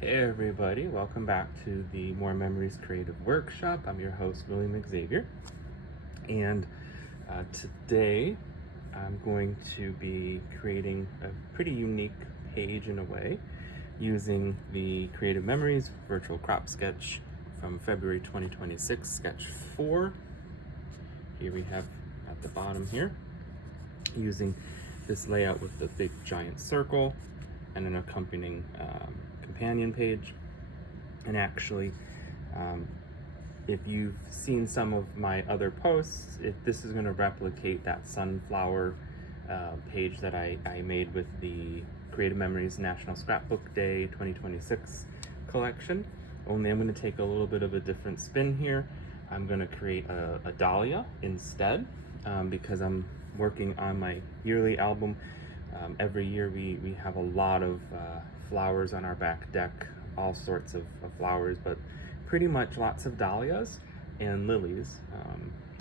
Hey everybody, welcome back to the More Memories Creative Workshop. I'm your host, William Xavier, and today I'm going to be creating a pretty unique page in a way using the Creative Memories virtual crop sketch from February 2026, sketch 4. Here we have at the bottom here, using this layout with the big giant circle and an accompanying companion page. And actually, if you've seen some of my other posts, this is going to replicate that sunflower page that I made with the Creative Memories National Scrapbook Day 2026 collection. Only I'm going to take a little bit of a different spin here. I'm going to create a Dahlia instead, because I'm working on my yearly album. Every year we have a lot of flowers on our back deck, all sorts of flowers, but pretty much lots of dahlias and lilies.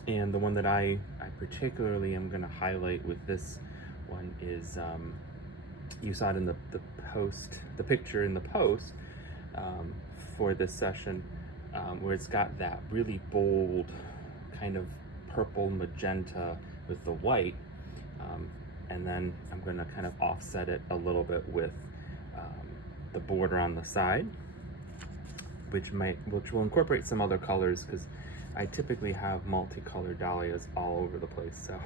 And the one that I particularly am going to highlight with this one is, you saw it in the post, the picture in the post for this session, where it's got that really bold kind of purple magenta with the white. And then I'm going to kind of offset it a little bit with the border on the side, which will incorporate some other colors, because I typically have multicolored dahlias all over the place. So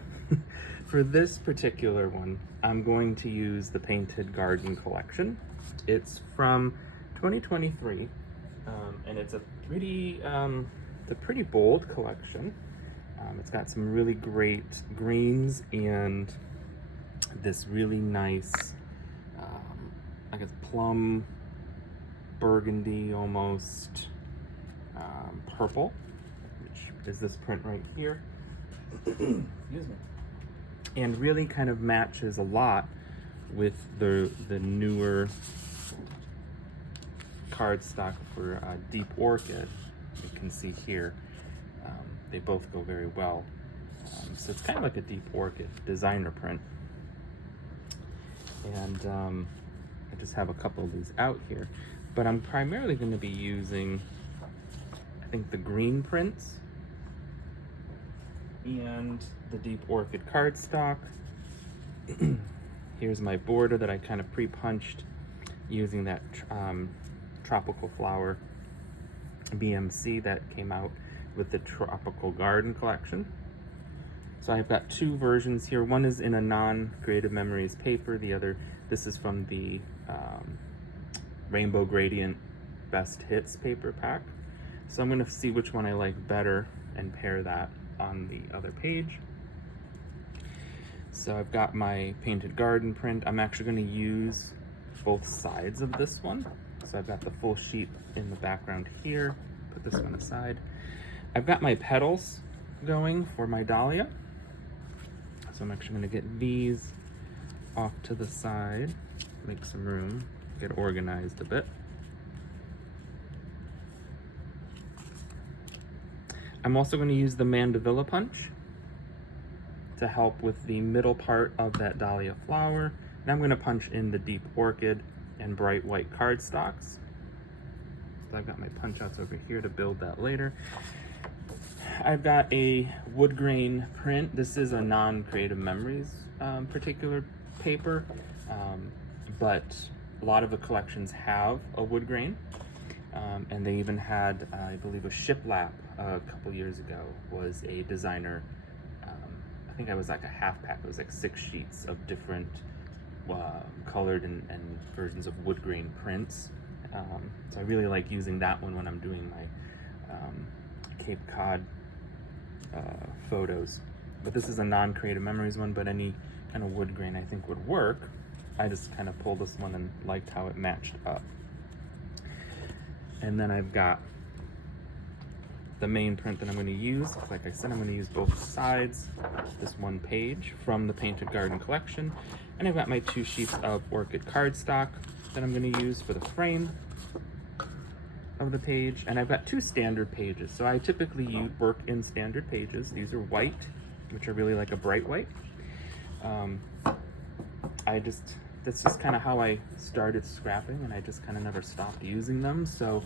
for this particular one, I'm going to use the Painted Garden collection. It's from 2023, and it's a pretty bold collection. It's got some really great greens and this really nice, I guess, plum burgundy almost purple, which is this print right here. Excuse me. And really kind of matches a lot with the newer cardstock for Deep Orchid. You can see here, they both go very well. So it's kind of like a Deep Orchid designer print. And I just have a couple of these out here, but I'm primarily going to be using, I think, the green prints and the Deep Orchid cardstock. Here's my border that I kind of pre-punched using that tropical flower BMC that came out with the Tropical Garden collection. So I've got two versions here. One is in a non-Creative Memories paper. The other, this is from the Rainbow Gradient Best Hits paper pack. So I'm going to see which one I like better and pair that on the other page. So I've got my Painted Garden print. I'm actually going to use both sides of this one. So I've got the full sheet in the background here. Put this one aside. I've got my petals going for my Dahlia. So I'm actually going to get these off to the side, make some room, get organized a bit. I'm also going to use the Mandevilla punch to help with the middle part of that Dahlia flower. And I'm going to punch in the Deep Orchid and bright white cardstocks. So I've got my punch outs over here to build that later. I've got a wood grain print. This is a non-Creative Memories particular paper, but a lot of the collections have a wood grain, and they even had, I believe, a shiplap a couple years ago was a designer. I think it was like a half pack. It was like 6 sheets of different colored and versions of wood grain prints. So I really like using that one when I'm doing my Cape Cod photos. But this is a non-Creative Memories one, but any kind of wood grain I think would work. I just kind of pulled this one and liked how it matched up. And then I've got the main print that I'm going to use. Like I said, I'm going to use both sides, this one page from the Painted Garden collection. And I've got my 2 sheets of orchid cardstock that I'm going to use for the frame of the page. And I've got 2 standard pages. So I typically work in standard pages. These are white, which are really like a bright white. that's just kind of how I started scrapping, and I just kind of never stopped using them. So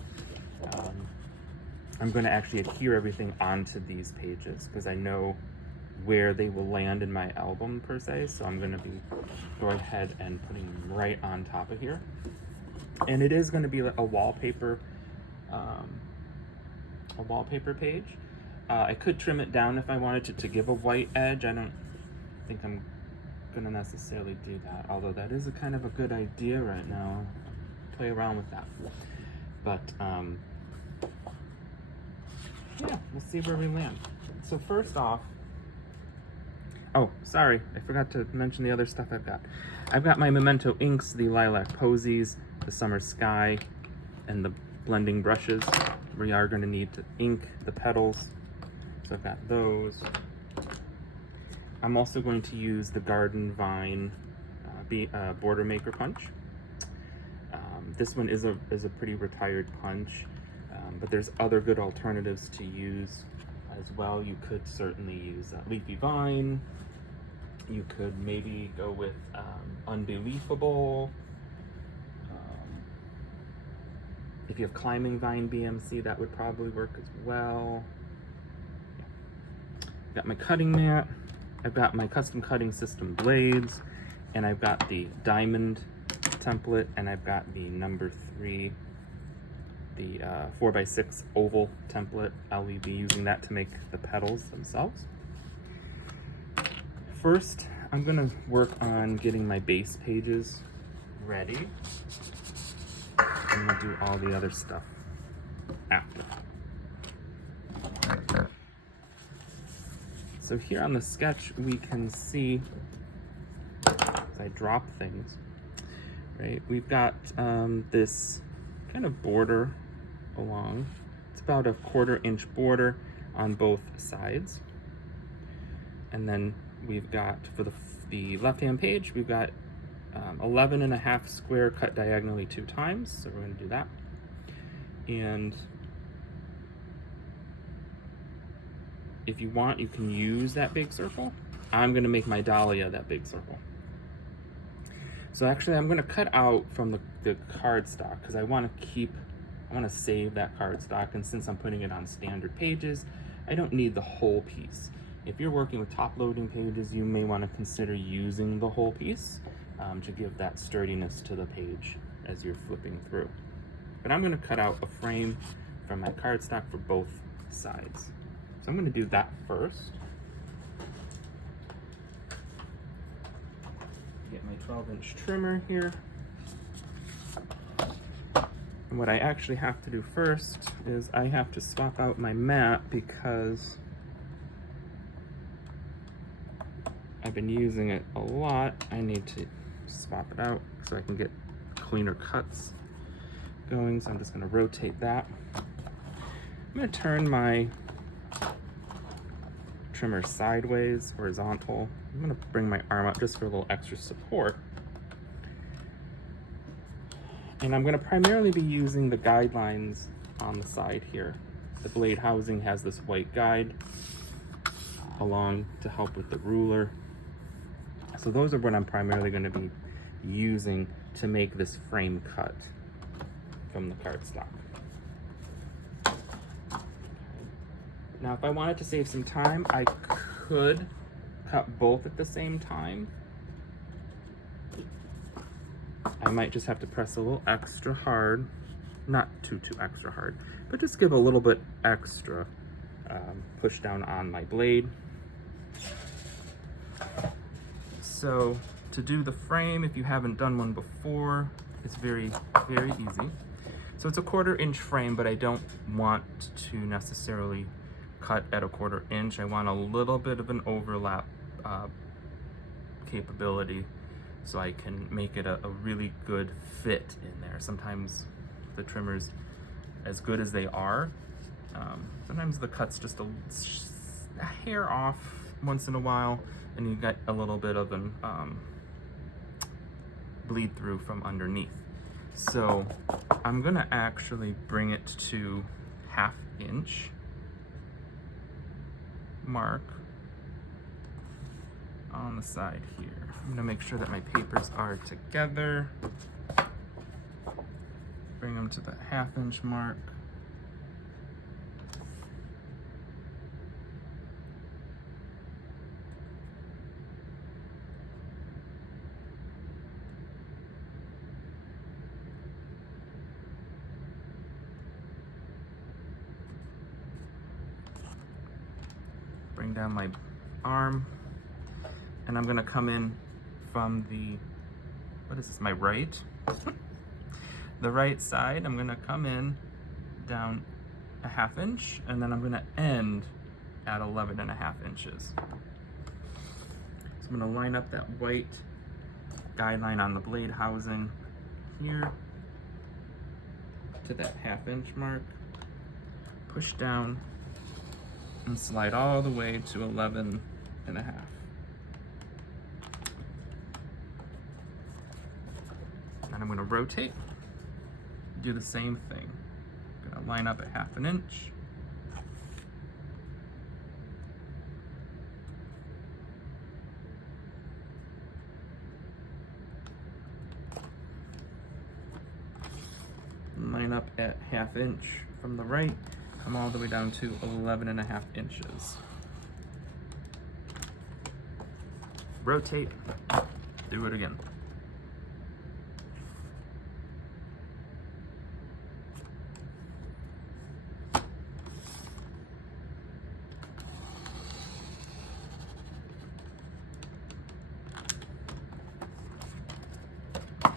I'm going to actually adhere everything onto these pages because I know where they will land in my album per se. So I'm going to be going ahead and putting them right on top of here. And it is going to be a wallpaper page. I could trim it down if I wanted to give a white edge. I don't think I'm going to necessarily do that, although that is a kind of a good idea right now. Play around with that. But yeah, we'll see where we land. So first off, oh, sorry, I forgot to mention the other stuff I've got. I've got my Memento inks, the Lilac Posies, the Summer Sky, and the blending brushes. We are going to need to ink the petals, so I've got those. I'm also going to use the Garden Vine Border Maker punch. This one is a pretty retired punch, but there's other good alternatives to use as well. You could certainly use Leafy Vine. You could maybe go with Unbelievable. If you have Climbing Vine BMC, that would probably work as well. Got my cutting mat. I've got my custom cutting system blades, and I've got the diamond template, and I've got the number 3, the 4x6 oval template. I'll be using that to make the petals themselves. First, I'm gonna work on getting my base pages ready. I'm gonna do all the other stuff after. So here on the sketch, we can see, as I drop things, right? We've got this kind of border along. It's about a 1/4 inch border on both sides. And then we've got, for the left-hand page, we've got 11.5 square cut diagonally 2 times. So we're going to do that. And if you want, you can use that big circle. I'm going to make my Dahlia that big circle. So actually, I'm going to cut out from the cardstock because I want to save that cardstock. And since I'm putting it on standard pages, I don't need the whole piece. If you're working with top loading pages, you may want to consider using the whole piece to give that sturdiness to the page as you're flipping through. But I'm going to cut out a frame from my cardstock for both sides. So I'm going to do that first. Get my 12-inch trimmer here. And what I actually have to do first is I have to swap out my mat because I've been using it a lot. I need to swap it out so I can get cleaner cuts going. So I'm just going to rotate that. I'm going to turn my trimmer sideways, horizontal. I'm going to bring my arm up just for a little extra support. And I'm going to primarily be using the guidelines on the side here. The blade housing has this white guide along to help with the ruler. So those are what I'm primarily going to be using to make this frame cut from the cardstock. Now, if I wanted to save some time, I could cut both at the same time. I might just have to press a little extra hard, not too extra hard, but just give a little bit extra push down on my blade. So to do the frame, if you haven't done one before, it's very, very easy. So it's a 1/4 inch frame, but I don't want to necessarily cut at a 1/4 inch. I want a little bit of an overlap capability so I can make it a really good fit in there. Sometimes the trimmers, as good as they are, sometimes the cut's just a hair off once in a while, and you get a little bit of an bleed through from underneath. So I'm gonna actually bring it to 1/2 inch mark on the side here. I'm gonna make sure that my papers are together. Bring them to the 1/2 inch mark. Bring down my arm, and I'm gonna come in from the, what is this, my right? The right side. I'm gonna come in down a 1/2 inch, and then I'm gonna end at 11.5 inches. So I'm gonna line up that white guideline on the blade housing here to that 1/2 inch mark, push down, and slide all the way to 11.5. And I'm gonna rotate, do the same thing. I'm gonna line up at 1/2 inch. Line up at 1/2 inch from the right. Come all the way down to 11.5 inches. Rotate, do it again.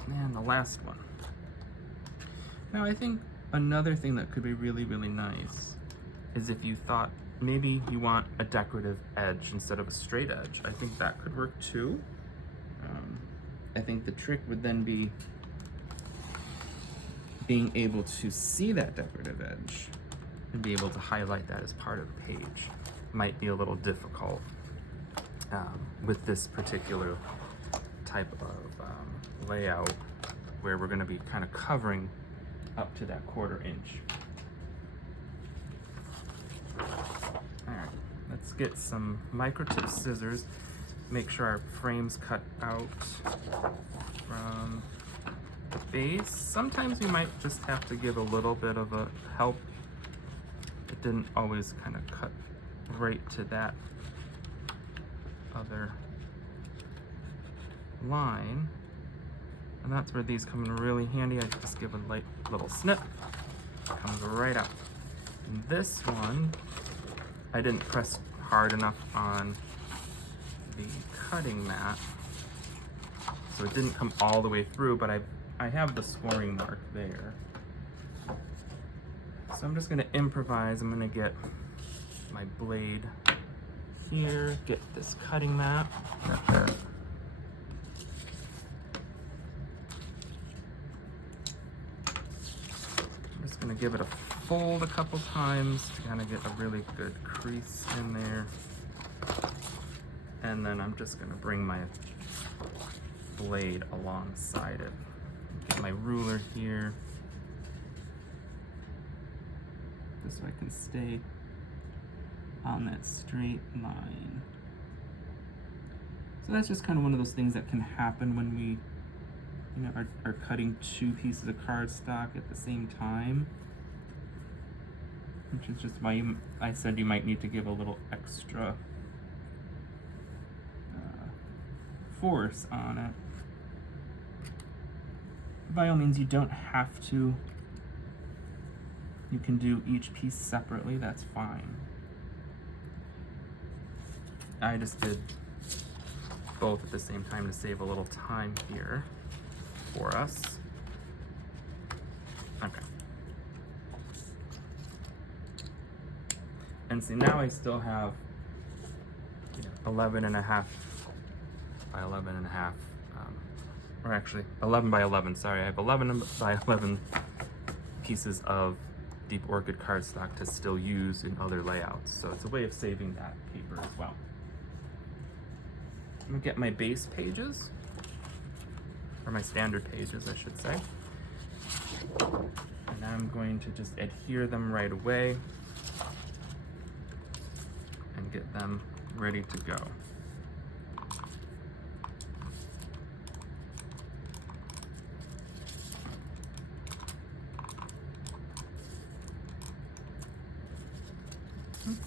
And the last one. Now I think another thing that could be really, really nice is if you thought maybe you want a decorative edge instead of a straight edge. I think that could work too. I think the trick would then be being able to see that decorative edge and be able to highlight that as part of the page. Might be a little difficult with this particular type of layout where we're going to be kind of covering up to that 1/4 inch. Alright, let's get some microtip scissors. Make sure our frame's cut out from the base. Sometimes we might just have to give a little bit of a help. It didn't always kind of cut right to that other line. And that's where these come in really handy. I just give a light little snip, comes right out. And this one, I didn't press hard enough on the cutting mat, so it didn't come all the way through, but I have the scoring mark there. So I'm just gonna improvise. I'm gonna get my blade here, get this cutting mat. Gonna give it a fold a couple times to kind of get a really good crease in there. And then I'm just gonna bring my blade alongside it. Get my ruler here, just so I can stay on that straight line. So that's just kind of one of those things that can happen when we are cutting 2 pieces of cardstock at the same time, which is just why I said you might need to give a little extra force on it. By all means, you don't have to. You can do each piece separately, that's fine. I just did both at the same time to save a little time here for us. Okay. And see, now I still have 11.5 by 11.5, or actually 11 by 11, sorry. I have 11 by 11 pieces of deep orchid cardstock to still use in other layouts. So it's a way of saving that paper as well. I'm gonna get my base pages, or my standard pages, I should say. And I'm going to just adhere them right away and get them ready to go. And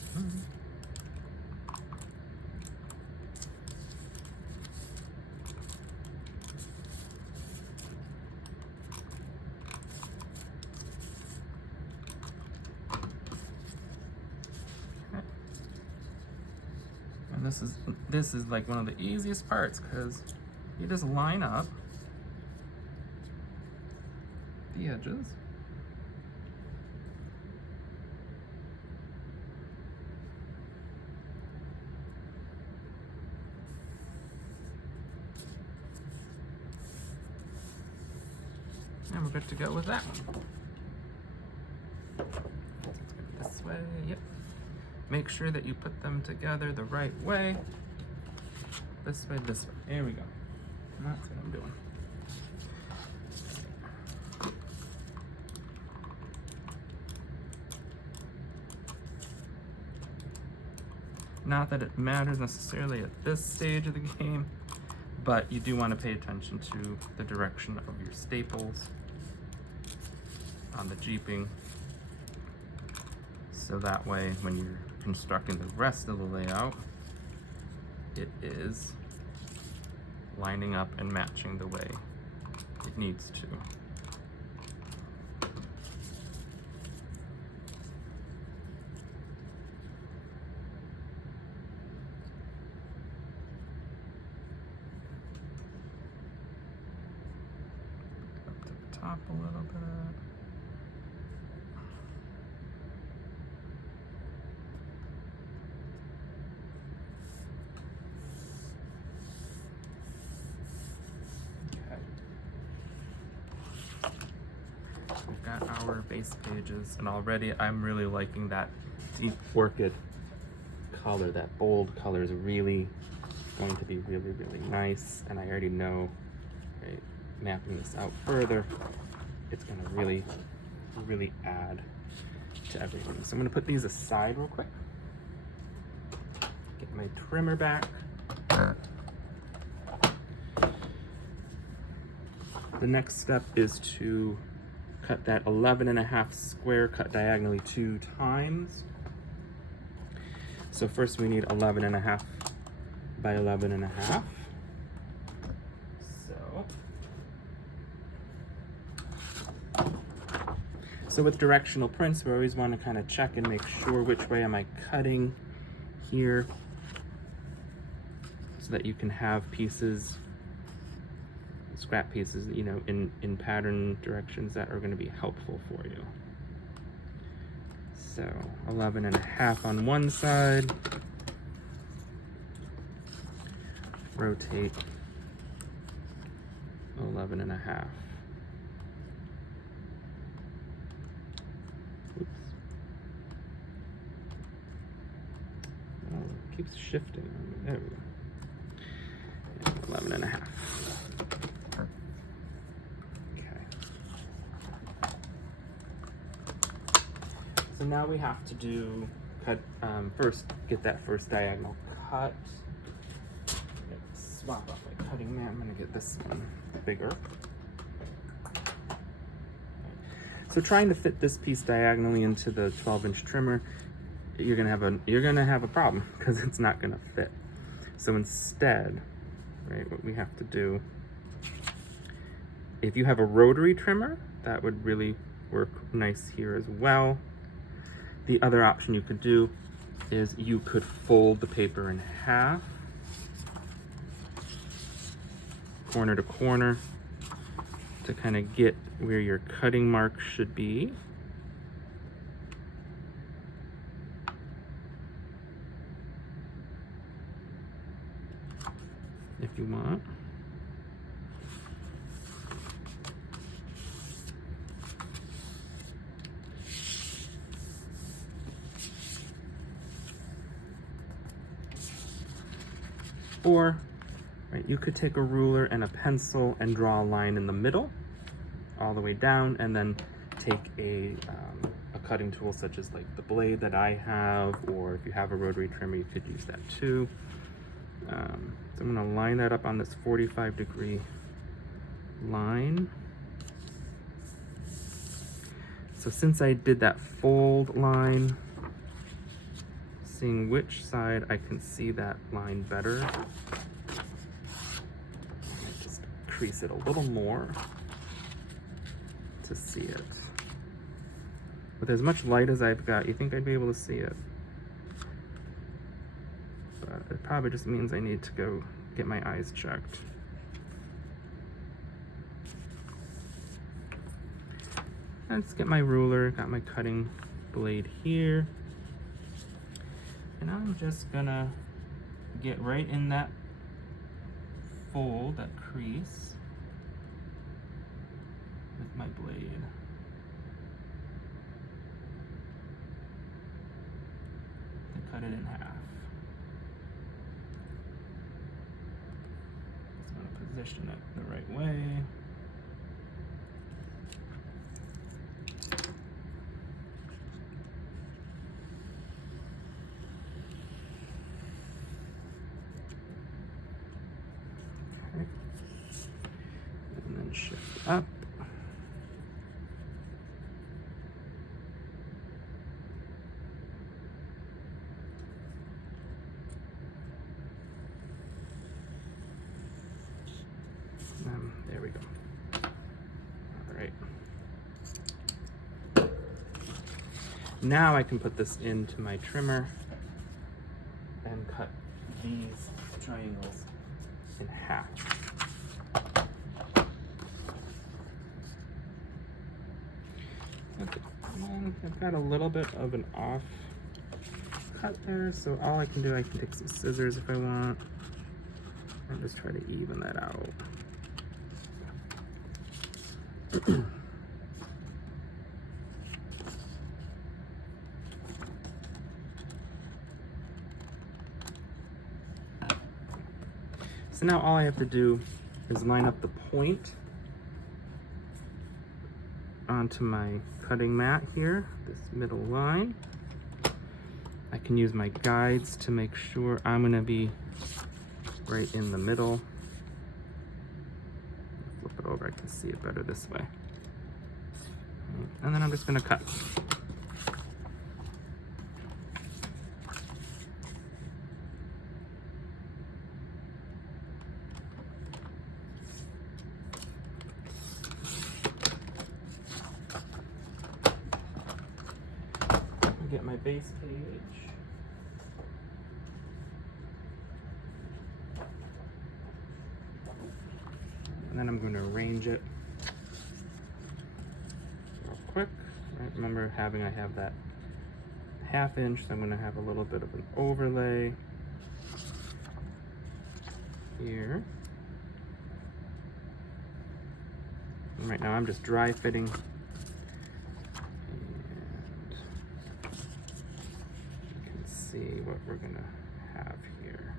this is like one of the easiest parts, because you just line up the edges. And we're good to go with that one. This way, yep. Make sure that you put them together the right way. This way, this way. There we go. And that's what I'm doing. Not that it matters necessarily at this stage of the game, but you do want to pay attention to the direction of your staples on the jeeping, so that way when you're constructing the rest of the layout, it is lining up and matching the way it needs to. Up to the top a little bit. We've got our base pages, and already I'm really liking that deep orchid color. That bold color is really going to be really, really nice. And I already know, right, mapping this out further, it's going to really, really add to everything. So I'm going to put these aside real quick. Get my trimmer back. The next step is to cut that 11.5 square, cut diagonally 2 times. So first we need 11.5 by 11.5. So with directional prints, we always want to kind of check and make sure which way am I cutting here, so that you can have pieces, scrap pieces, you know, in pattern directions that are going to be helpful for you. So 11.5 on one side, rotate 11.5. Oops. Oh, it keeps shifting on me. There we go. 11.5. So now we have to cut, first get that first diagonal cut. Swap out my cutting mat. I'm gonna get this one bigger. So trying to fit this piece diagonally into the 12-inch trimmer, you're gonna have a problem because it's not gonna fit. So instead, right, what we have to do, if you have a rotary trimmer, that would really work nice here as well. The other option you could do is you could fold the paper in half, corner to corner, to kind of get where your cutting mark should be. If you want. Or, right, you could take a ruler and a pencil and draw a line in the middle, all the way down, and then take a cutting tool such as like the blade that I have, or if you have a rotary trimmer, you could use that too. So I'm gonna line that up on this 45-degree line. So since I did that fold line, seeing which side I can see that line better. Just crease it a little more to see it. With as much light as I've got, you think I'd be able to see it. But it probably just means I need to go get my eyes checked. Let's get my ruler, got my cutting blade here. And I'm just gonna get right in that fold, that crease, with my blade. To cut it in half. Just gonna position it the right way. And then shift up. There we go. All right. Now I can put this into my trimmer and cut these triangles in half. Okay. I've got a little bit of an off cut there, so all I can do, I can take some scissors if I want and just try to even that out. So now all I have to do is line up the point onto my cutting mat here, this middle line. I can use my guides to make sure I'm gonna be right in the middle. Flip it over, I can see it better this way. And then I'm just gonna cut. Get my base page. And then I'm going to arrange it real quick. Right, remember I have that 1/2 inch, so I'm going to have a little bit of an overlay here. And right now I'm just dry fitting. See what we're gonna have here.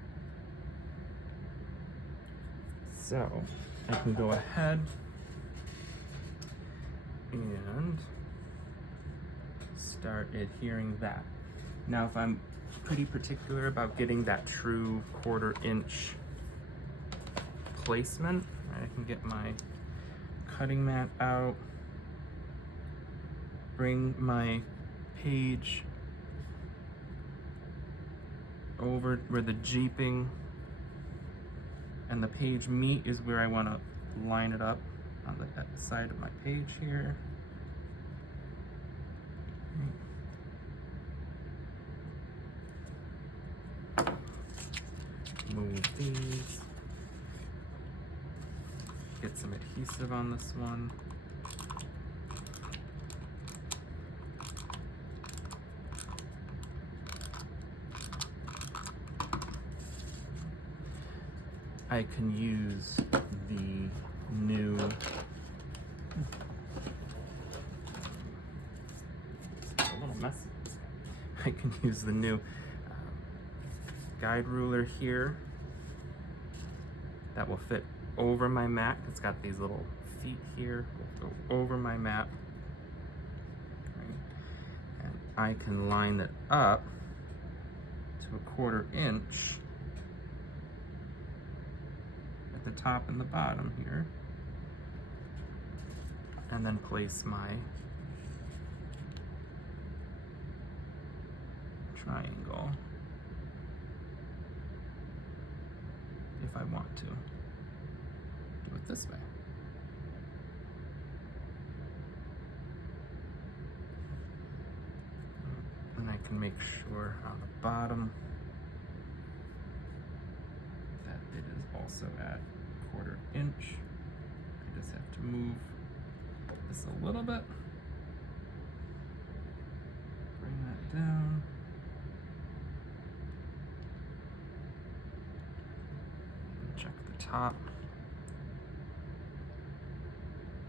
So I can go ahead and start adhering that. Now if I'm pretty particular about getting that true 1/4 inch placement, right, I can get my cutting mat out, bring my page over where the jeeping and the page meet is where I want to line it up on the side of my page here. Move these. Get some adhesive on this one. I can use the new a little messy. I can use the new guide ruler here that will fit over my mat. It's got these little feet here, will go over my mat. Right. And I can line it up to a 1/4 inch at the top and the bottom here, and then place my triangle. if I want to. Do it this way. And I can make sure on the bottom that it is also at 1/4 inch. I just have to move this a little bit. Bring that down. And check the top.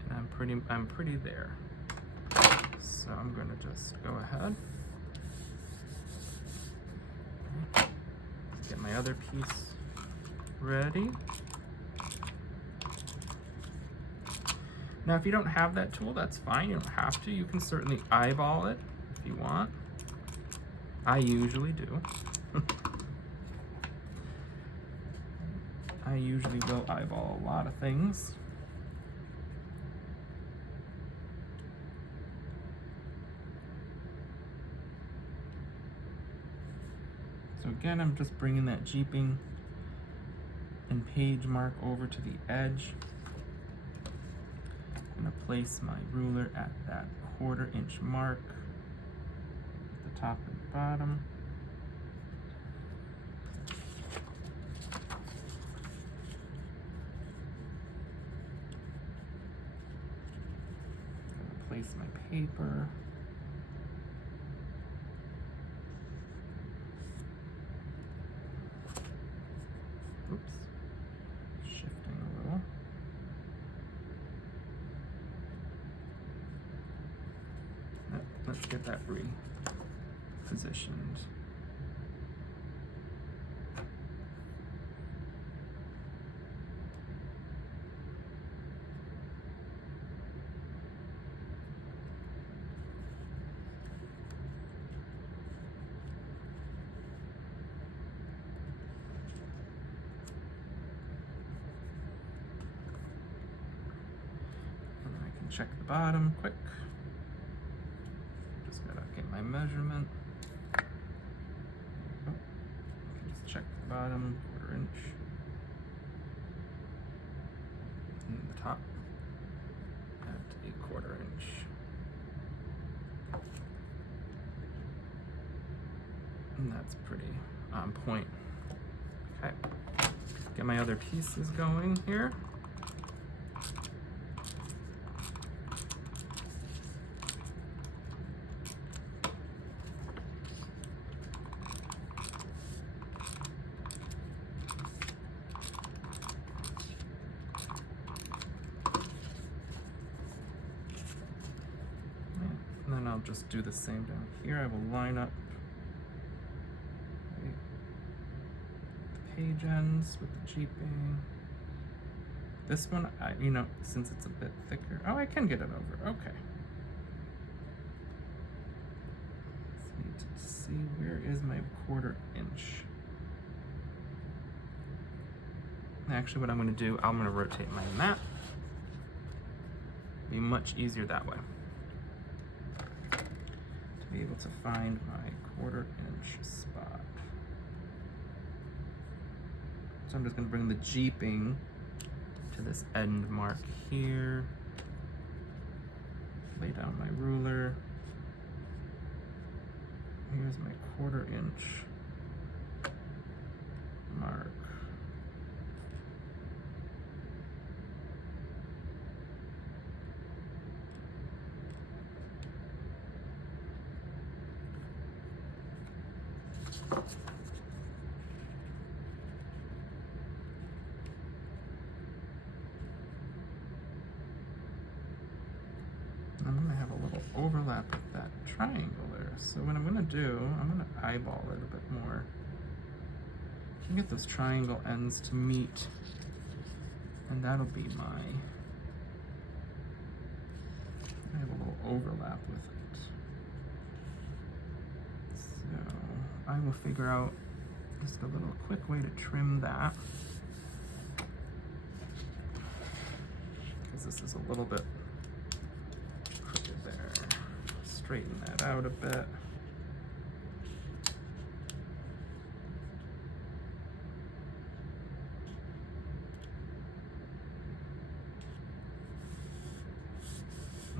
And I'm pretty there. So I'm gonna just go ahead. Get my other piece ready. Now, if you don't have that tool, that's fine. You don't have to. You can certainly eyeball it if you want. I usually do. I usually will eyeball a lot of things. So again, I'm just bringing that jeeping and page mark over to the edge. I'm gonna place my ruler at that 1/4 inch mark at the top and bottom. I'm gonna place my paper. Oops, shifting a little. Let's get that repositioned. Check the bottom quick. Just gotta get my measurement. Oh, just check the bottom, 1/4 inch. And the top at 1/4 inch. And that's pretty on point. Okay, get my other pieces going here. And then I'll just do the same down here. I will line up the page ends with the jeeping. This one, since it's a bit thicker. Oh, I can get it over. Okay. Just need to see where is my 1/4 inch. Actually, what I'm going to do, I'm going to rotate my map. Be much easier that way. Be able to find my 1/4 inch spot. So I'm just going to bring the jeeping to this end mark here. Lay down my ruler. Here's my 1/4 inch mark. I'm going to have a little overlap with that triangle there. So what I'm going to do, I'm going to eyeball it a bit more. You can get those triangle ends to meet, and that'll be I have a little overlap with it. So I will figure out just a little quick way to trim that, because this is a little bit crooked there. Straighten that out a bit.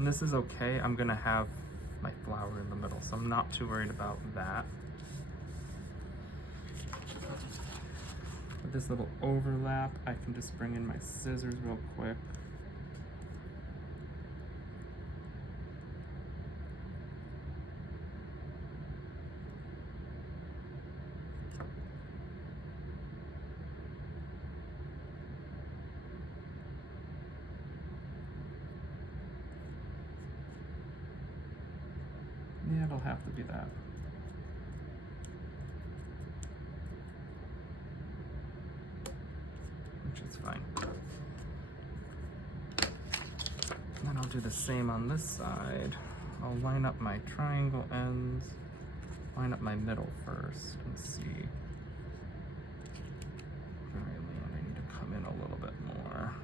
And this is okay. I'm gonna have my flower in the middle, so I'm not too worried about that. With this little overlap, I can just bring in my scissors real quick. Yeah, it'll have to be that. Which is fine. And then I'll do the same on this side. I'll line up my triangle ends, line up my middle first, and see where I land. I need to come in a little bit more.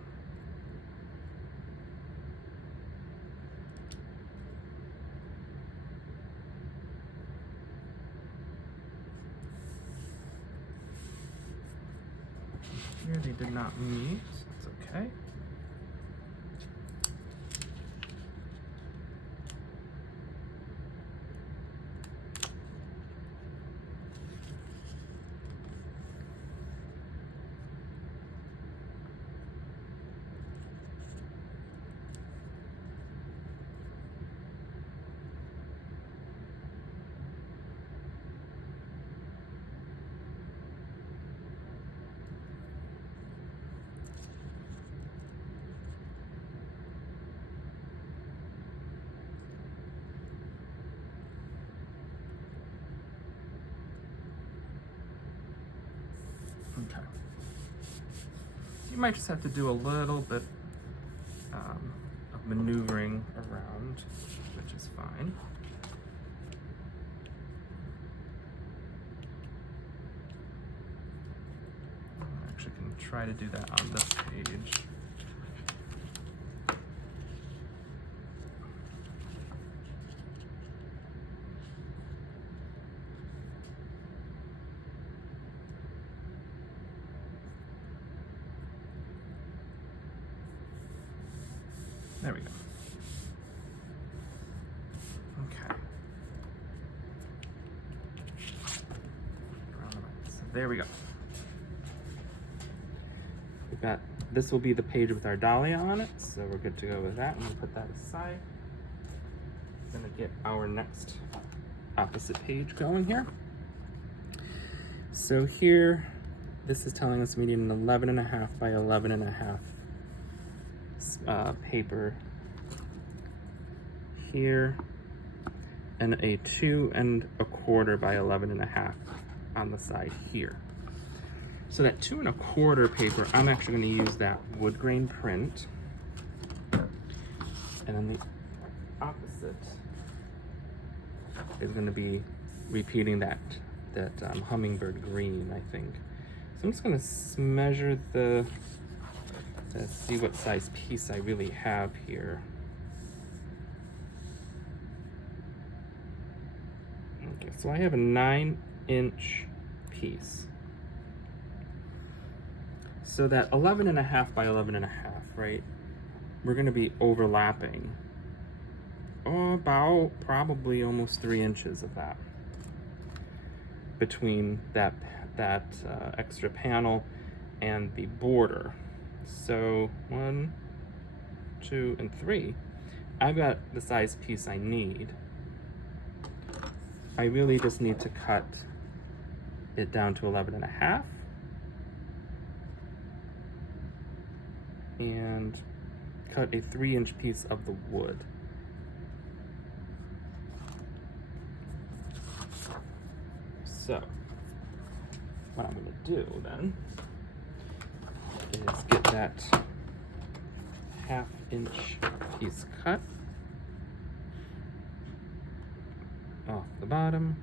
Here they did not meet, it's okay. Okay. So you might just have to do a little bit of maneuvering around, which is fine. I actually can try to do that on this page. There we go. Okay. So there we go. We've got, this will be the page with our Dahlia on it, so we're good to go with that. I'm gonna put that aside. I'm gonna get our next opposite page going here. So here, this is telling us we need an 11.5 by 11.5 paper here, and a 2 1/4 by 11.5 on the side here. So that 2 1/4 paper, I'm actually going to use that wood grain print, and then the opposite is going to be repeating that hummingbird green, I think. So I'm just going to measure to see what size piece I really have here. Okay, so I have a 9-inch piece. So that 11.5 by 11.5, right? We're gonna be overlapping about probably almost 3 inches of that between that extra panel and the border. So 1, 2, and 3. I've got the size piece I need. I really just need to cut it down to 11.5 and cut a 3-inch piece of the wood. So what I'm going to do then is get that 1/2-inch piece cut off the bottom.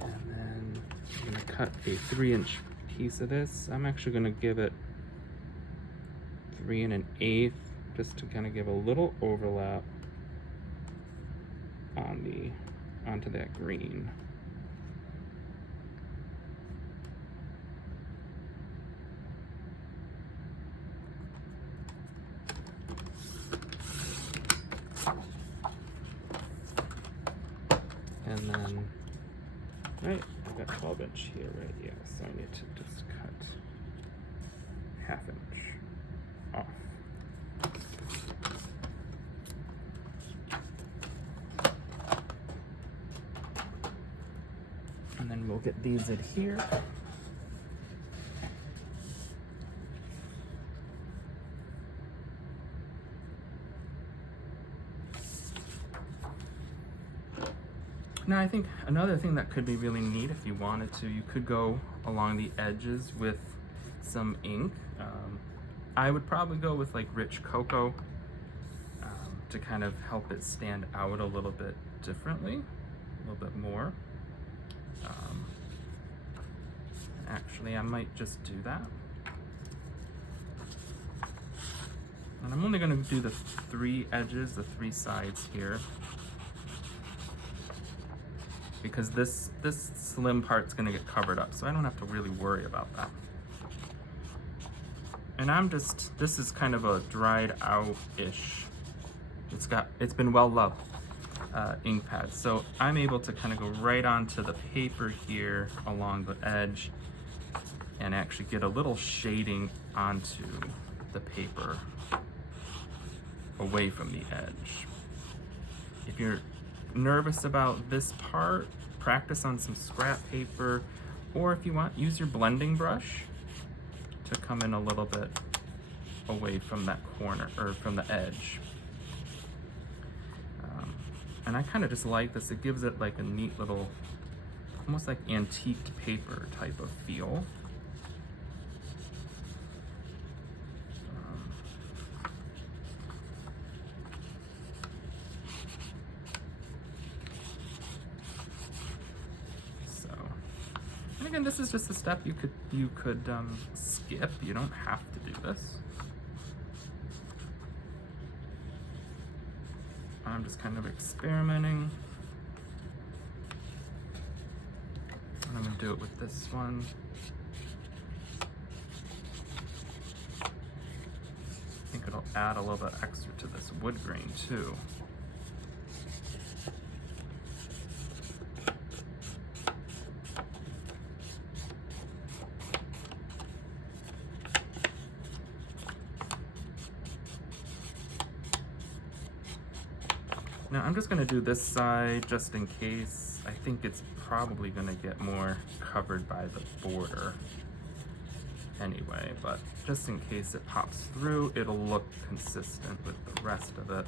And then I'm going to cut a 3-inch piece of this. I'm actually going to give it 3 1/8 just to kind of give a little overlap onto that green. And then, right, I've got 12-inch here, right? Yeah, so I need to just cut 1/2 inch off. And then we'll get these adhered. Now I think another thing that could be really neat if you wanted to, you could go along the edges with some ink. I would probably go with like rich cocoa to kind of help it stand out a little bit differently, a little bit more. Actually, I might just do that. And I'm only going to do the 3 edges, the 3 sides here, because this slim part's going to get covered up, so I don't have to really worry about that. And this is kind of a dried out-ish, it's been well loved ink pad, so I'm able to kind of go right onto the paper here along the edge and actually get a little shading onto the paper away from the edge. If you're nervous about this part, practice on some scrap paper, or if you want, use your blending brush to come in a little bit away from that corner, or from the edge. And I kind of just like this. It gives it like a neat little, almost like antiqued paper type of feel. And again, this is just a step you could skip. You don't have to do this. I'm just kind of experimenting. And I'm gonna do it with this one. I think it'll add a little bit extra to this wood grain too. Now I'm just gonna do this side just in case. I think it's probably gonna get more covered by the border anyway, but just in case it pops through, it'll look consistent with the rest of it.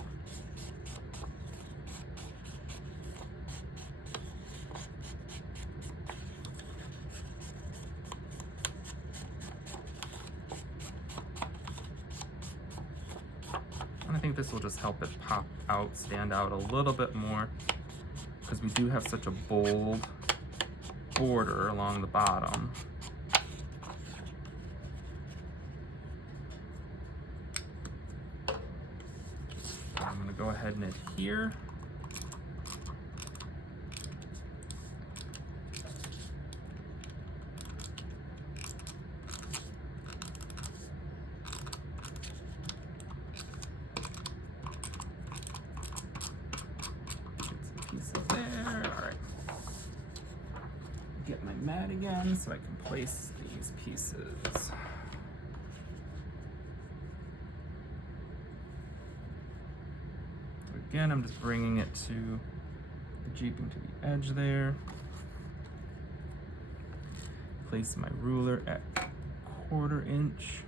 And I think this will just help it pop out, stand out a little bit more, because we do have such a bold border along the bottom. I'm going to go ahead and adhere. Get my mat again so I can place these pieces. Again, I'm just bringing it to the jeeping to the edge there. Place my ruler at 1/4 inch,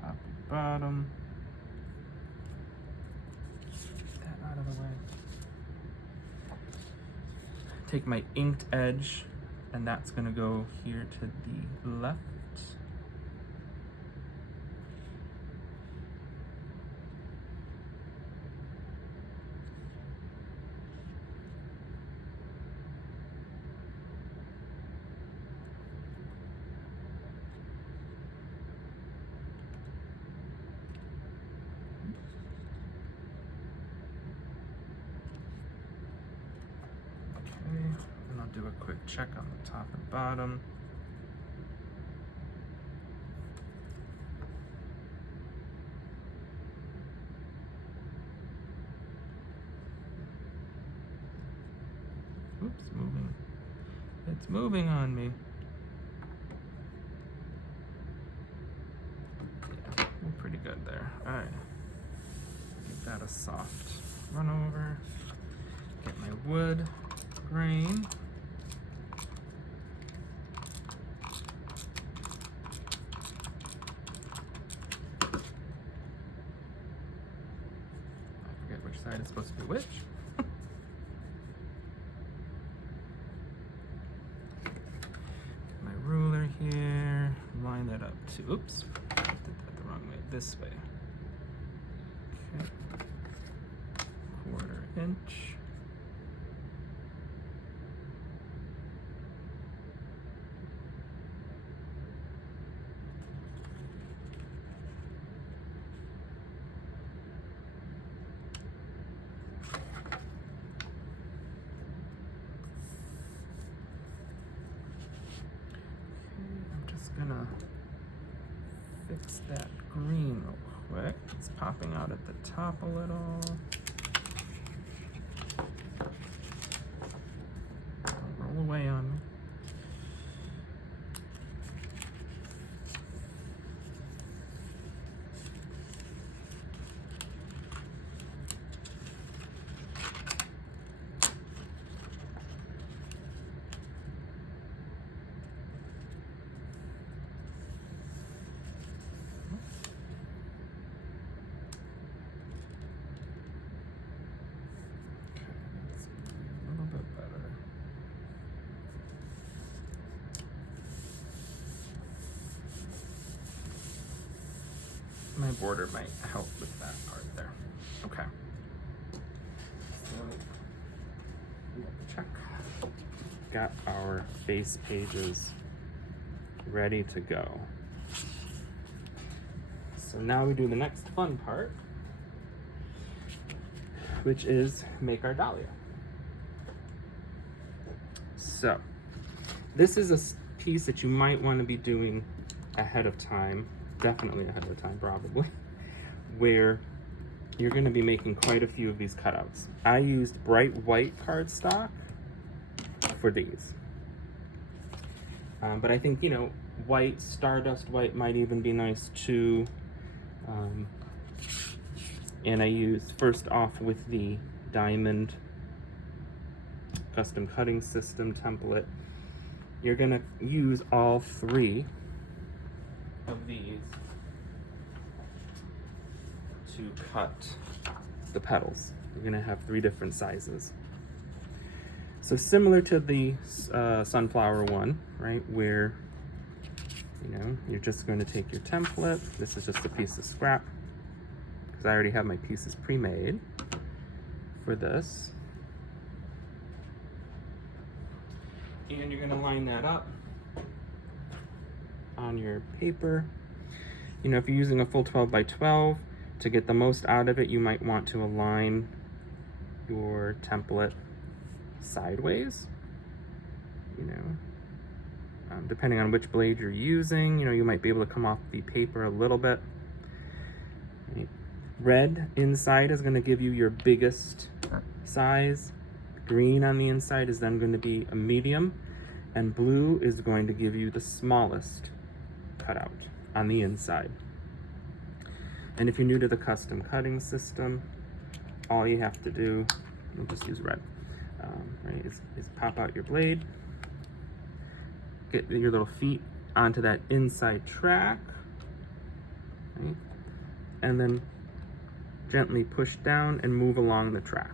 top and bottom. Get that out of the way. Take my inked edge, and that's gonna go here to the left. quick check on the top and bottom. Oops, moving. It's moving on me. Yeah, we're pretty good there. All right. Give that a soft run over. Get my wood grain. I forget which side is supposed to be which. My ruler here. Line that up to, oops, I did that the wrong way. This way. Okay. 1/4 inch. Gonna fix that green real quick. It's popping out at the top a little. Don't roll away on me. My border might help with that part there. Okay. So, check. Got our base pages ready to go. So now we do the next fun part, which is make our Dahlia. So, this is a piece that you might want to be doing ahead of time. Definitely ahead of time, probably, where you're going to be making quite a few of these cutouts. I used bright white cardstock for these. But I think, you know, white, stardust white might even be nice too. And I used first off with the diamond custom cutting system template. You're going to use all 3 of these to cut the petals. You're gonna have 3 different sizes. So similar to the sunflower one, right, where, you know, you're just going to take your template. This is just a piece of scrap because I already have my pieces pre-made for this. And you're gonna line that up on your paper. You know, if you're using a full 12 by 12, to get the most out of it, you might want to align your template sideways, you know, depending on which blade you're using. You know, you might be able to come off the paper a little bit. Right. Red inside is going to give you your biggest size. Green on the inside is then going to be a medium, and blue is going to give you the smallest cutout on the inside. And if you're new to the custom cutting system, all you have to do, we'll just use red, right, is pop out your blade, get your little feet onto that inside track, right, and then gently push down and move along the track.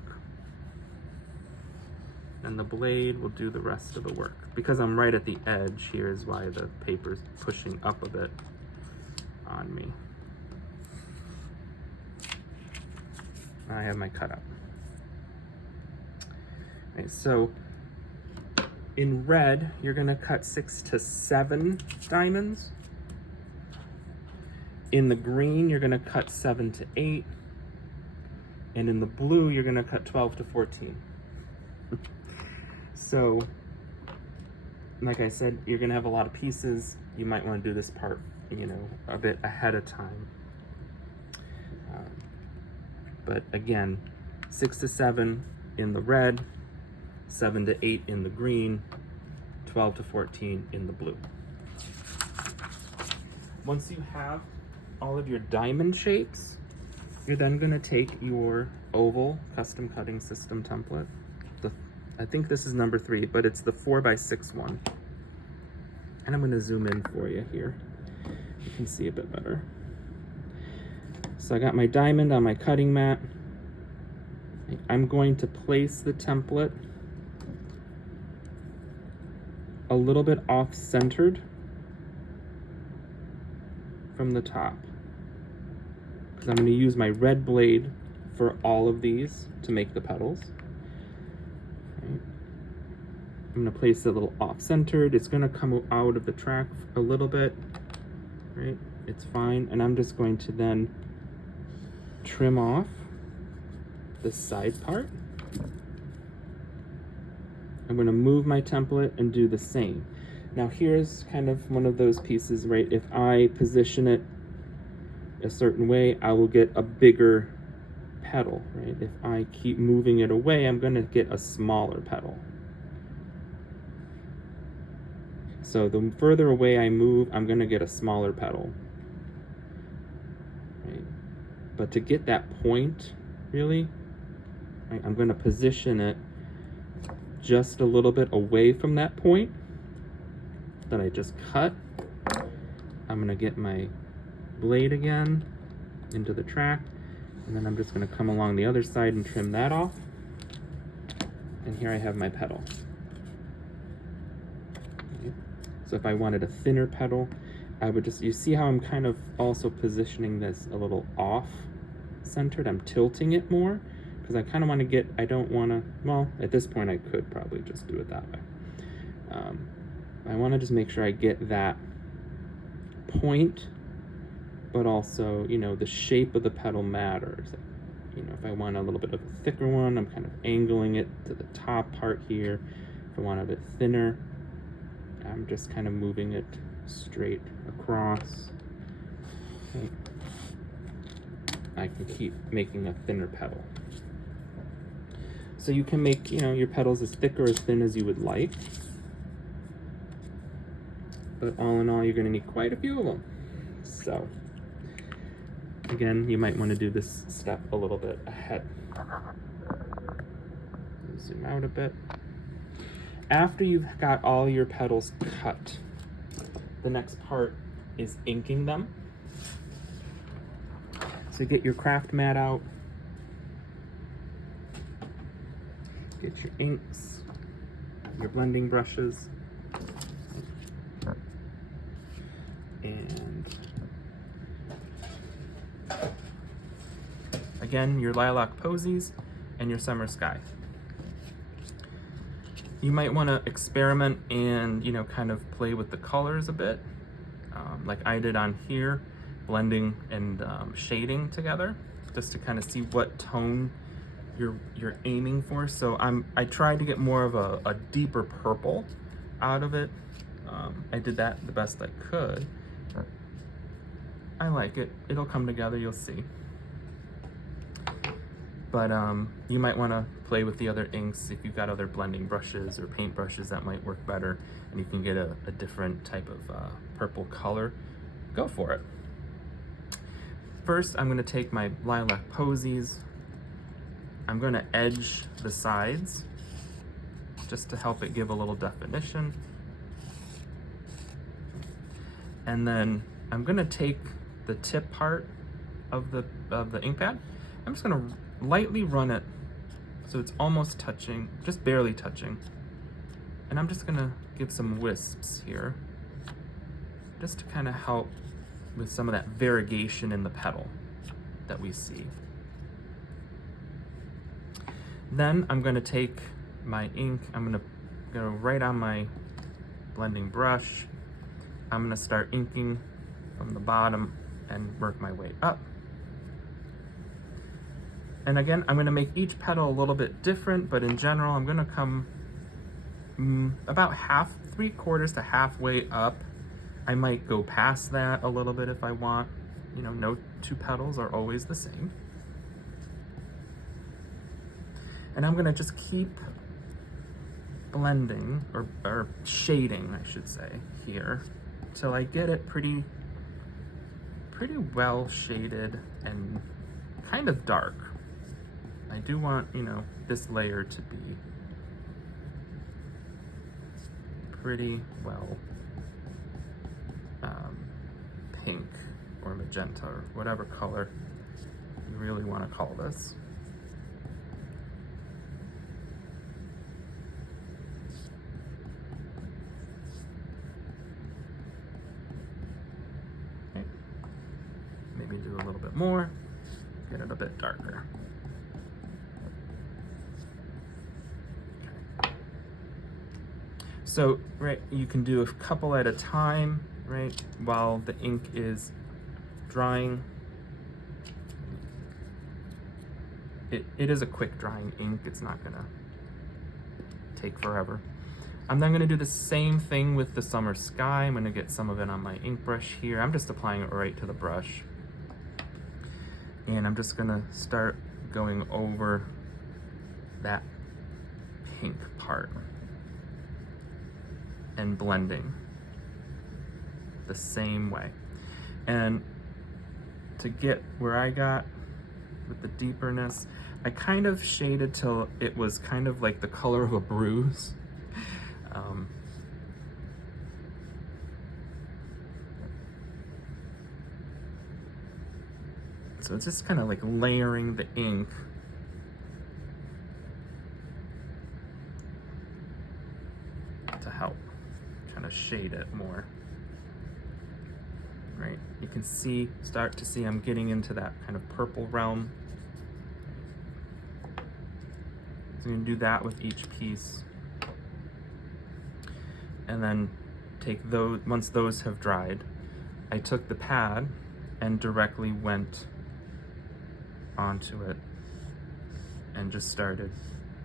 And the blade will do the rest of the work. Because I'm right at the edge, here is why the paper's pushing up a bit on me. I have my cutout. Okay, so in red, you're gonna cut 6 to 7 diamonds. In the green, you're gonna cut 7 to 8. And in the blue, you're gonna cut 12 to 14. So like I said, you're gonna have a lot of pieces. You might want to do this part, you know, a bit ahead of time. But again, 6 to 7 in the red, 7 to 8 in the green, 12 to 14 in the blue. Once you have all of your diamond shapes, you're then gonna take your oval custom cutting system template. I think this is number 3, but it's the 4x6 one. And I'm gonna zoom in for you here. You can see a bit better. So I got my diamond on my cutting mat. I'm going to place the template a little bit off-centered from the top, because I'm going to use my red blade for all of these to make the petals. Right. I'm going to place it a little off-centered. It's going to come out of the track a little bit, right? It's fine. And I'm just going to then trim off the side part. I'm going to move my template and do the same. Now here's kind of one of those pieces, right? If I position it a certain way, I will get a bigger petal, right? If I keep moving it away, I'm going to get a smaller petal. So the further away I move, I'm going to get a smaller petal. Right? But to get that point, really, right, I'm going to position it just a little bit away from that point that I just cut. I'm going to get my blade again into the track, and then I'm just going to come along the other side and trim that off. And here I have my petal. Okay. So if I wanted a thinner petal, I would just, you see how I'm kind of also positioning this a little off centered. I'm tilting it more because I kind of want to get, I don't want to, well, at this point I could probably just do it that way. I want to just make sure I get that point, but also, you know, the shape of the petal matters. You know, if I want a little bit of a thicker one, I'm kind of angling it to the top part here. If I want a bit thinner, I'm just kind of moving it straight across. Okay. I can keep making a thinner petal. So you can make, you know, your petals as thick or as thin as you would like. But all in all, you're going to need quite a few of them. So, again, you might want to do this step a little bit ahead. Zoom out a bit. After you've got all your petals cut, the next part is inking them. So get your craft mat out. Get your inks, your blending brushes. And again, your lilac posies and your summer sky. You might want to experiment and, you know, kind of play with the colors a bit, like I did on here, blending and shading together, just to kind of see what tone you're aiming for. So I tried to get more of a deeper purple out of it. I did that the best I could. I like it. It'll come together, you'll see. But you might want to play with the other inks. If you've got other blending brushes or paint brushes, that might work better, and you can get a different type of purple color. Go for it. First, I'm going to take my lilac posies. I'm going to edge the sides just to help it give a little definition. And then I'm going to take the tip part of the ink pad. I'm just going to lightly run it so it's almost touching, just barely touching. And I'm just going to give some wisps here just to kind of help with some of that variegation in the petal that we see. Then I'm going to take my ink, I'm going to go right on my blending brush. I'm going to start inking from the bottom and work my way up. And again, I'm going to make each petal a little bit different, but in general, I'm going to come about half, 3/4 to halfway up. I might go past that a little bit if I want. You know, no two petals are always the same. And I'm gonna just keep blending, or shading, I should say, here, till I get it pretty well shaded and kind of dark. I do want, you know, this layer to be pretty well pink or magenta or whatever color you really want to call this. Okay. Maybe do a little bit more, get it a bit darker. Okay. So, right, you can do a couple at a time, right, while the ink is drying. It is a quick drying ink. It's not gonna take forever. I'm then gonna do the same thing with the summer sky. I'm gonna get some of it on my ink brush here. I'm just applying it right to the brush. And I'm just gonna start going over that pink part and blending the same way. And to get where I got with the deeperness, I kind of shaded till it was kind of like the color of a bruise. So it's just kind of like layering the ink to help kind of shade it more. Right, you can start to see I'm getting into that kind of purple realm. So I'm gonna do that with each piece. And then take those, once those have dried, I took the pad and directly went onto it and just started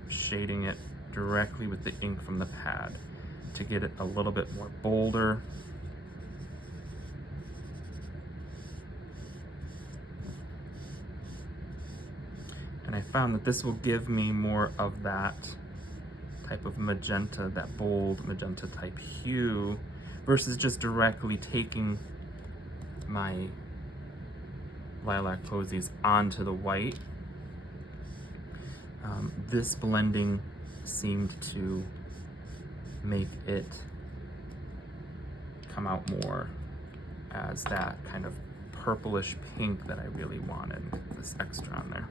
shading it directly with the ink from the pad to get it a little bit more bolder. And I found that this will give me more of that type of magenta, that bold magenta type hue, versus just directly taking my lilac posies onto the white. This blending seemed to make it come out more as that kind of purplish pink that I really wanted, this extra on there.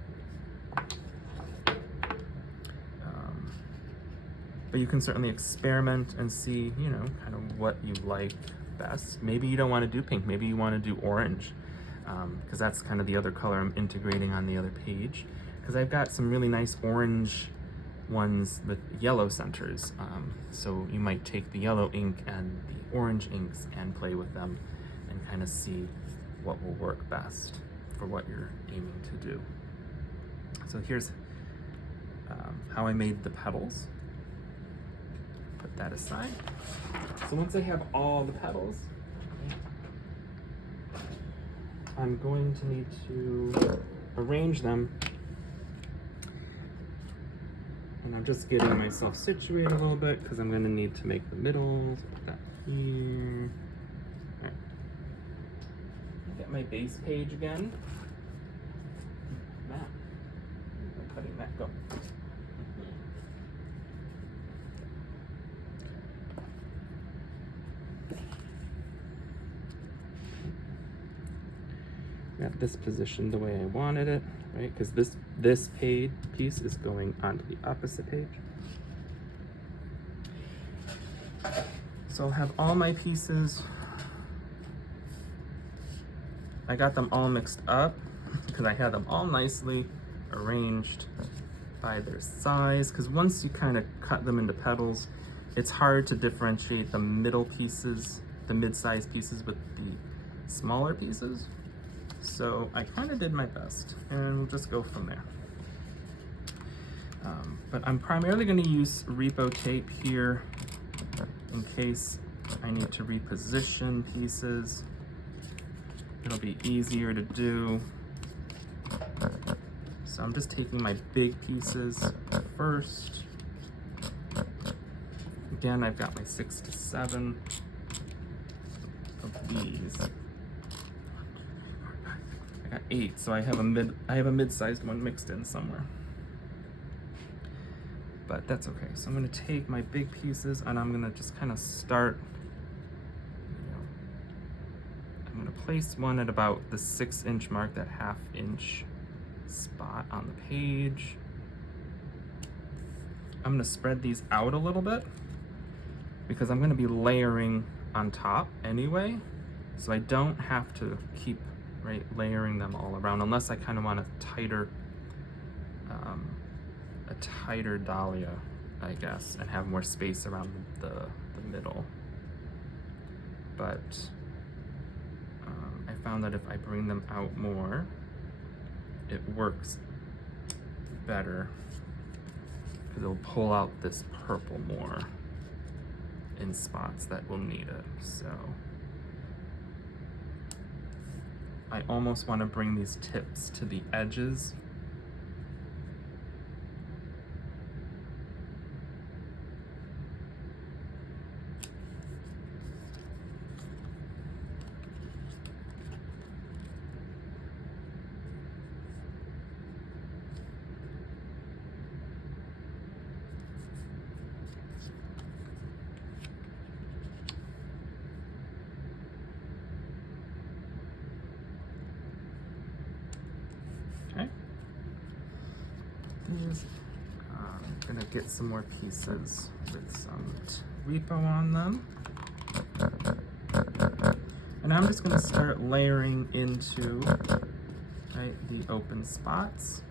But you can certainly experiment and see, you know, kind of what you like best. Maybe you don't want to do pink, maybe you want to do orange, because that's kind of the other color I'm integrating on the other page. Because I've got some really nice orange ones with yellow centers. So you might take the yellow ink and the orange inks and play with them and kind of see what will work best for what you're aiming to do. So here's how I made the petals. Put that aside. So once I have all the petals, I'm going to need to arrange them. And I'm just getting myself situated a little bit because I'm going to need to make the middles. Put that here. All right. Get my base page again. Matt, I'm cutting that, go. Got this positioned the way I wanted it, right? Because this piece is going onto the opposite page. So I'll have all my pieces. I got them all mixed up because I had them all nicely arranged by their size. Because once you kind of cut them into petals, it's hard to differentiate the middle pieces, the mid-sized pieces with the smaller pieces. So I kind of did my best, and we'll just go from there. But I'm primarily going to use repo tape here in case I need to reposition pieces. It'll be easier to do. So I'm just taking my big pieces first. Again, I've got my 6 to 7 of these. I got 8, so I have a mid-sized one mixed in somewhere. But that's okay. So I'm gonna take my big pieces and I'm gonna just kind of start, I'm gonna place one at about the 6-inch mark, that 1/2 inch spot on the page. I'm gonna spread these out a little bit because I'm gonna be layering on top anyway. So I don't have to keep layering them all around unless I kind of want a tighter dahlia, I guess, and have more space around the middle. But I found that if I bring them out more, it works better because it'll pull out this purple more in spots that will need it. So I almost want to bring these tips to the edges. I'm gonna get some more pieces with some repo on them. And I'm just gonna start layering into the open spots.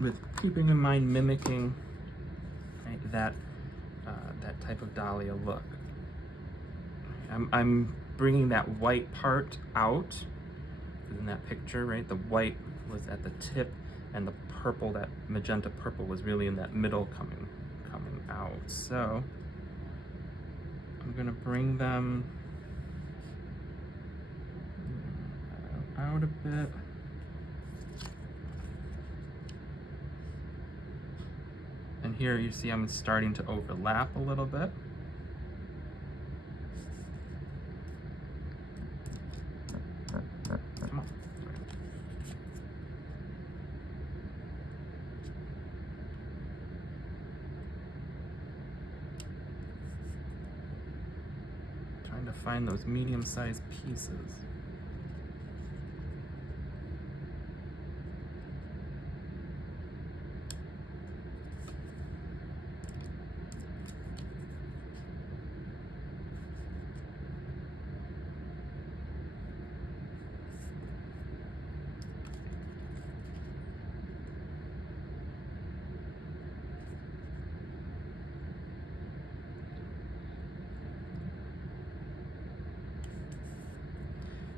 With keeping in mind mimicking that type of dahlia look. I'm bringing that white part out. In that picture, the white was at the tip, and the purple, that magenta purple, was really in that middle coming out. So I'm gonna bring them out a bit. And here you see I'm starting to overlap a little bit. Find those medium-sized pieces.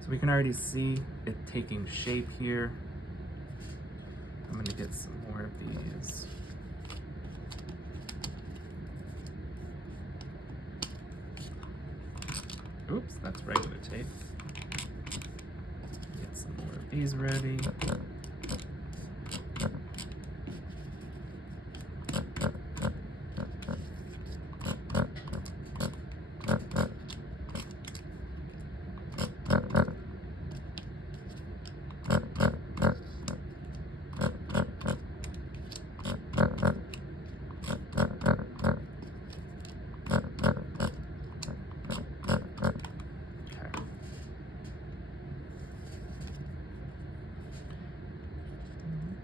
So we can already see it taking shape here. I'm gonna get some more of these. Oops, that's regular tape. Get some more of these ready.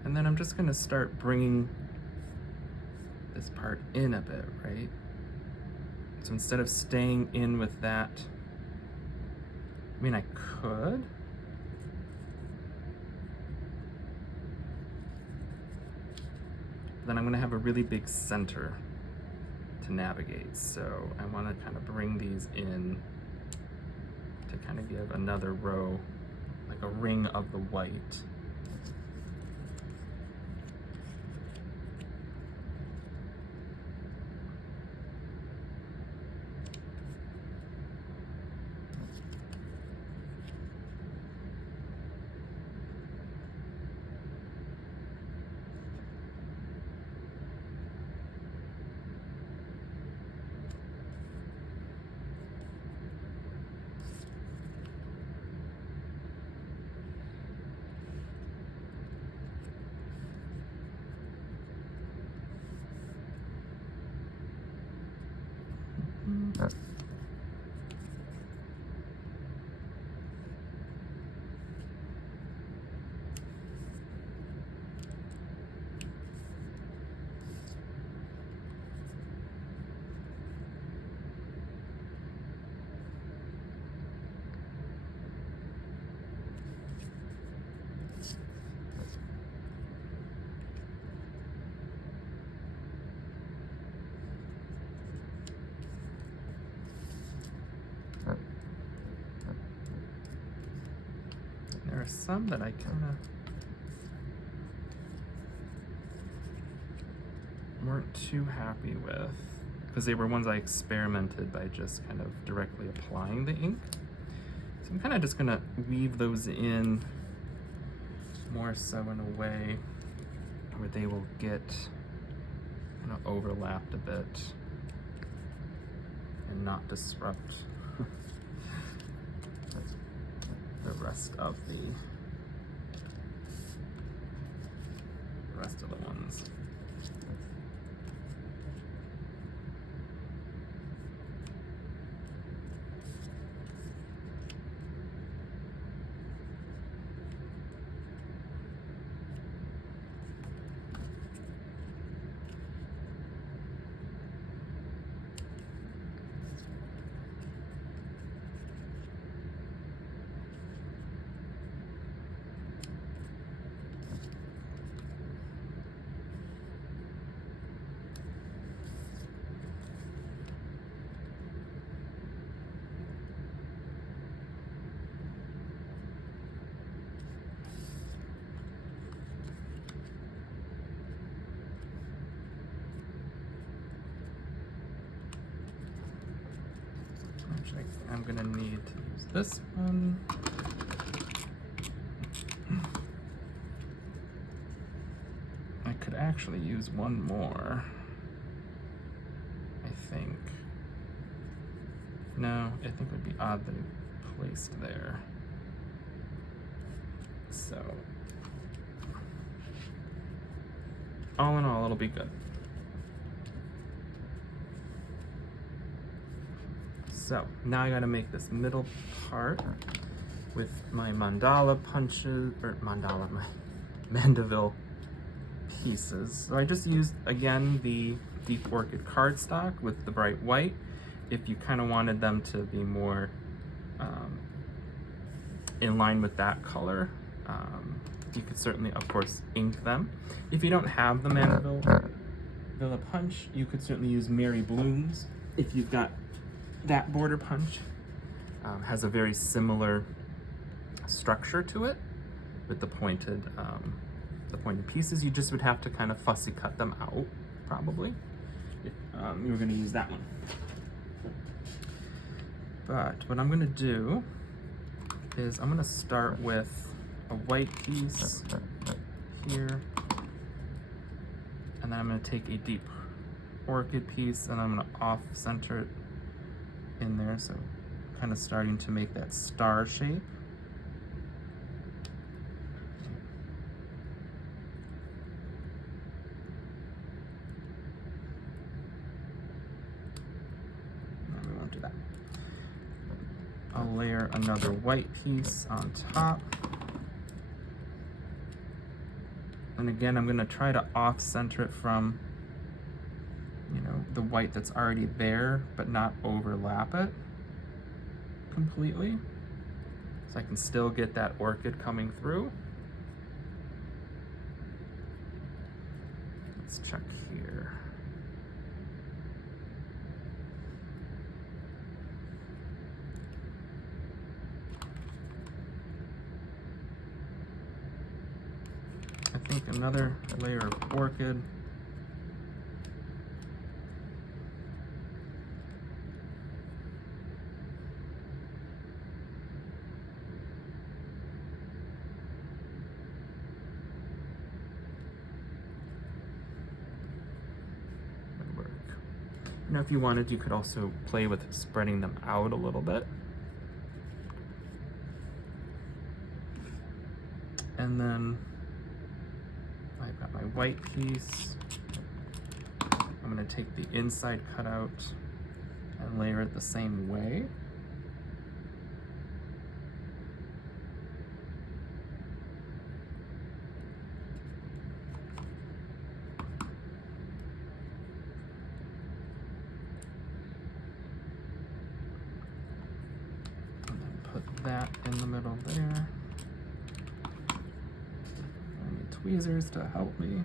And then I'm just gonna start bringing this part in a bit, right? So instead of staying in with that, I mean, I could. Then I'm gonna have a really big center to navigate. So I wanna kind of bring these in to kind of give another row, like a ring of the white. There are some that I kind of weren't too happy with because they were ones I experimented by just kind of directly applying the ink. So I'm kind of just gonna weave those in more so in a way where they will get kind of overlapped a bit and not disrupt the rest of the ones. Actually, I'm gonna need to use this one. I could actually use one more, I think. No, I think it would be oddly placed there. So, all in all, it'll be good. So now I gotta make this middle part with my mandala punches, or my Mandeville pieces. So I just used, again, the Deep Orchid cardstock with the bright white. If you kind of wanted them to be more in line with that color, you could certainly, of course, ink them. If you don't have the Mandeville punch, you could certainly use Mary Bloom's. If you've got that border punch, has a very similar structure to it with the pointed pieces. You just would have to kind of fussy cut them out, probably, if you were going to use that one. But what I'm going to do is I'm going to start with a white piece here, and then I'm going to take a Deep Orchid piece and I'm going to off-center it in there, so kind of starting to make that star shape. No, we won't do that. I'll layer another white piece on top. And again, I'm going to try to off-center it from, you know, the white that's already there, but not overlap it completely. So I can still get that orchid coming through. Let's check here. I think another layer of orchid. Would work. You know, if you wanted, you could also play with spreading them out a little bit. And then I've got my white piece. I'm going to take the inside cutout and layer it the same way. And then put that in the middle there. Tweezers to help me. Okay.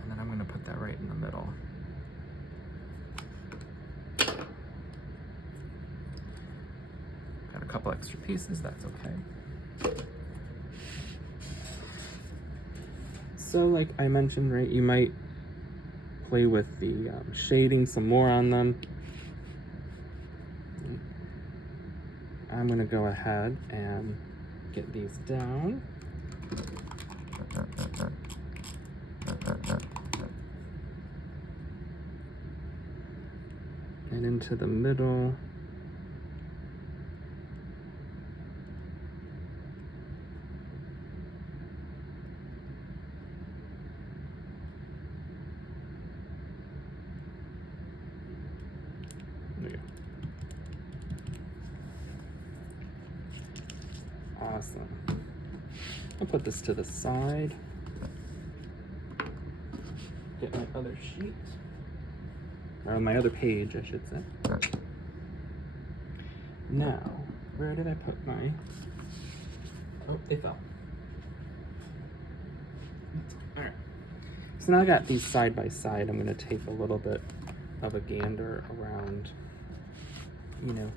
And then I'm going to put that right in the middle. Got a couple extra pieces, that's okay. So like I mentioned, right, you might play with the shading some more on them. I'm going to go ahead and get these down. And into the middle. There you go. Awesome. I'll put this to the side. Get my other sheet. Or my other page, I should say. Now, where did I put my... Oh, they fell. Alright. So now I got these side by side. I'm going to take a little bit of a gander around, you know,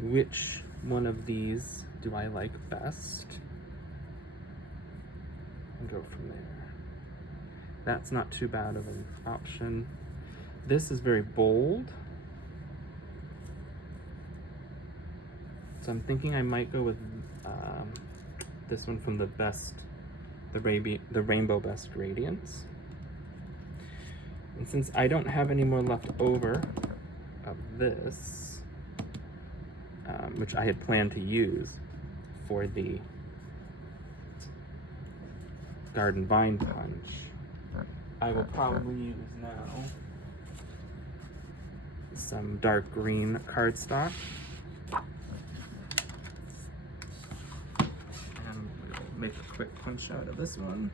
which one of these do I like best? And go from there. That's not too bad of an option. This is very bold. So I'm thinking I might go with this one from the Rainbow Best Radiance. And since I don't have any more left over of this, which I had planned to use for the Garden Vine Punch, I will probably use now some dark green cardstock. And we'll make a quick punch out of this one.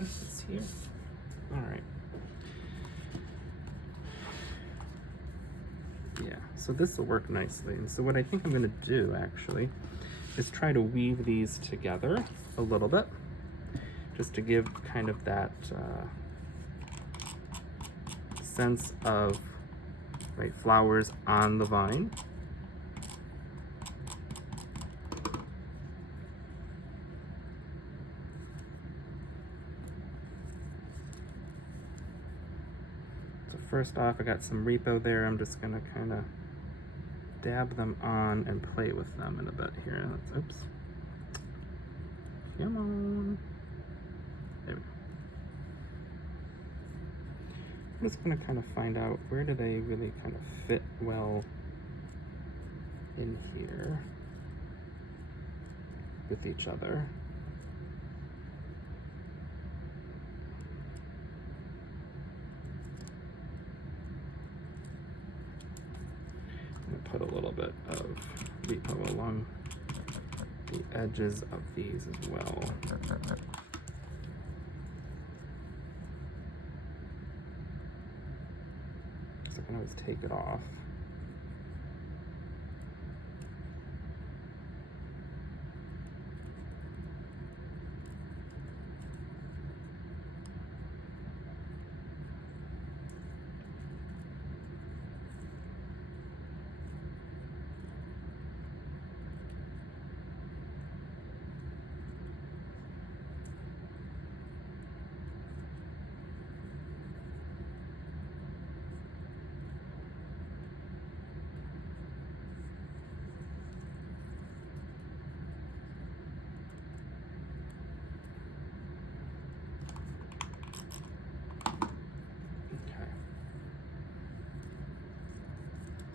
It's here. All right. Yeah, so this will work nicely. And so what I think I'm going to do actually is try to weave these together a little bit, just to give kind of that sense of flowers on the vine. First off, I got some repo there. I'm just gonna kind of dab them on and play with them in a bit here. Oops. Come on. There we go. I'm just gonna kind of find out where do they really kind of fit well in here with each other. a little bit of repo along the edges of these as well. So I can always take it off.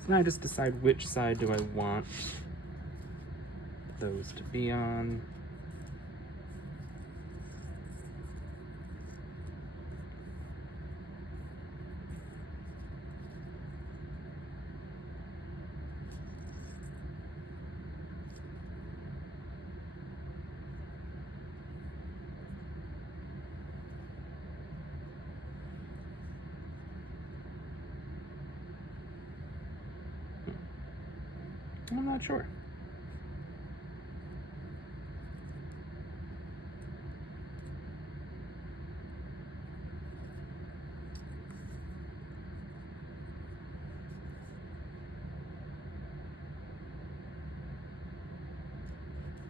Now I just decide which side do I want those to be on. I'm not sure.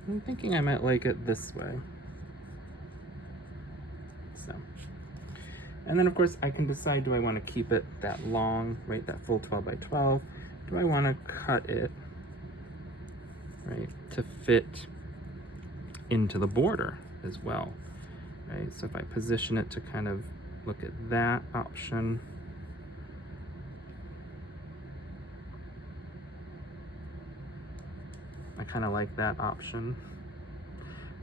I'm thinking I might like it this way. So, and then of course I can decide, do I want to keep it that long, right, that full 12 by 12? Do I want to cut it, right, to fit into the border as well, right? So if I position it to kind of look at that option, I kind of like that option.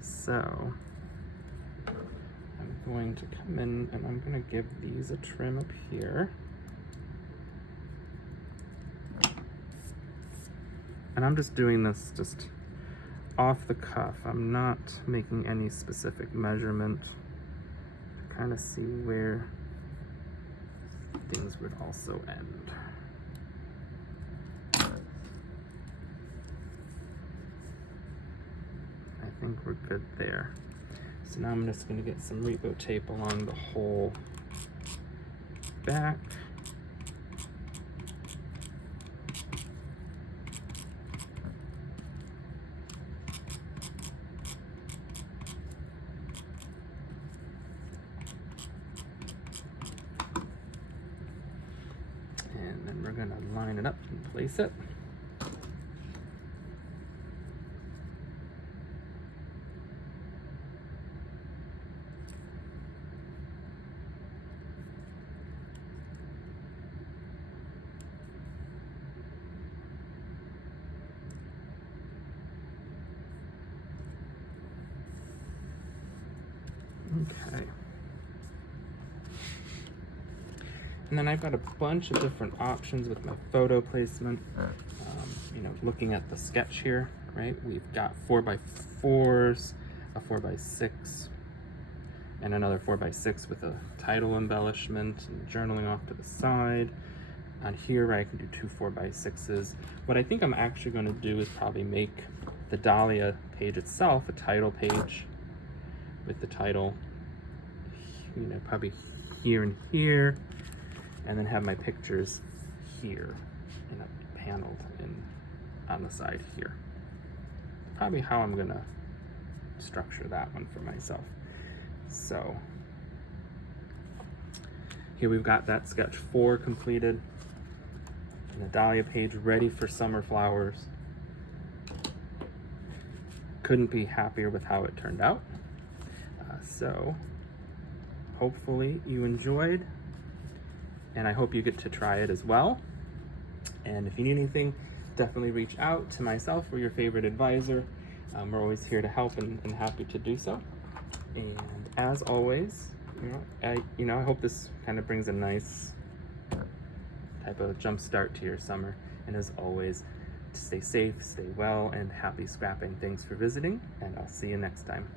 So I'm going to come in and I'm going to give these a trim up here. And I'm just doing this just off the cuff. I'm not making any specific measurement to kind of see where things would also end. I think we're good there. So now I'm just going to get some repo tape along the whole back. And then we're going to line it up and place it. Okay. And then I've got a bunch of different options with my photo placement. You know, looking at the sketch here, right? We've got 4x4s, a 4x6, and another 4x6 with a title embellishment and journaling off to the side. On here, I can do two 4x6s. What I think I'm actually going to do is probably make the Dahlia page itself a title page with the title, you know, probably here and here, and then have my pictures here, you know, paneled in on the side here. Probably how I'm gonna structure that one for myself. So here we've got that sketch 4 completed, and the Dahlia page ready for summer flowers. Couldn't be happier with how it turned out. So hopefully you enjoyed, and I hope you get to try it as well. And if you need anything, definitely reach out to myself or your favorite advisor. We're always here to help and happy to do so. And as always, you know, I hope this kind of brings a nice type of jump start to your summer. And as always, Stay safe, stay well, and happy scrapping. Thanks for visiting, and I'll see you next time.